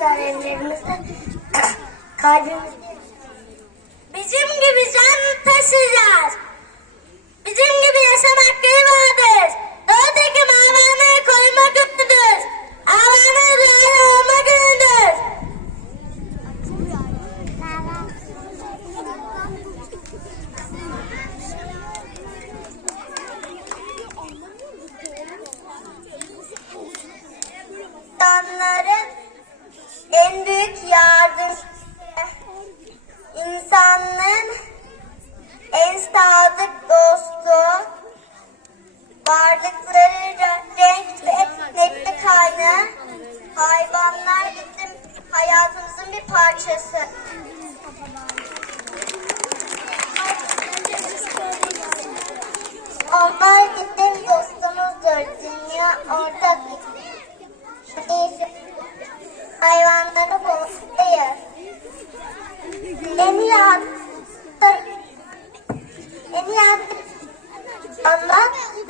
ister ellerimizde, kalbimizde. En büyük yardımcısı. İnsanlığın en sadık dostu. Varlıkları re- renk ve neşe kaynağı. Hayvanlar bizim hayatımızın bir parçası.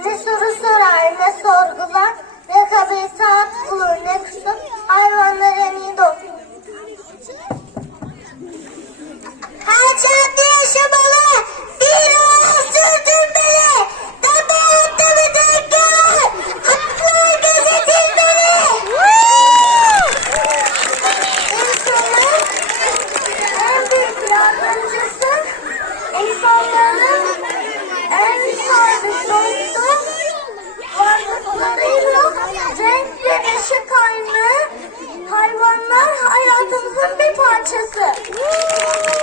This. hayatımızın bir parçası.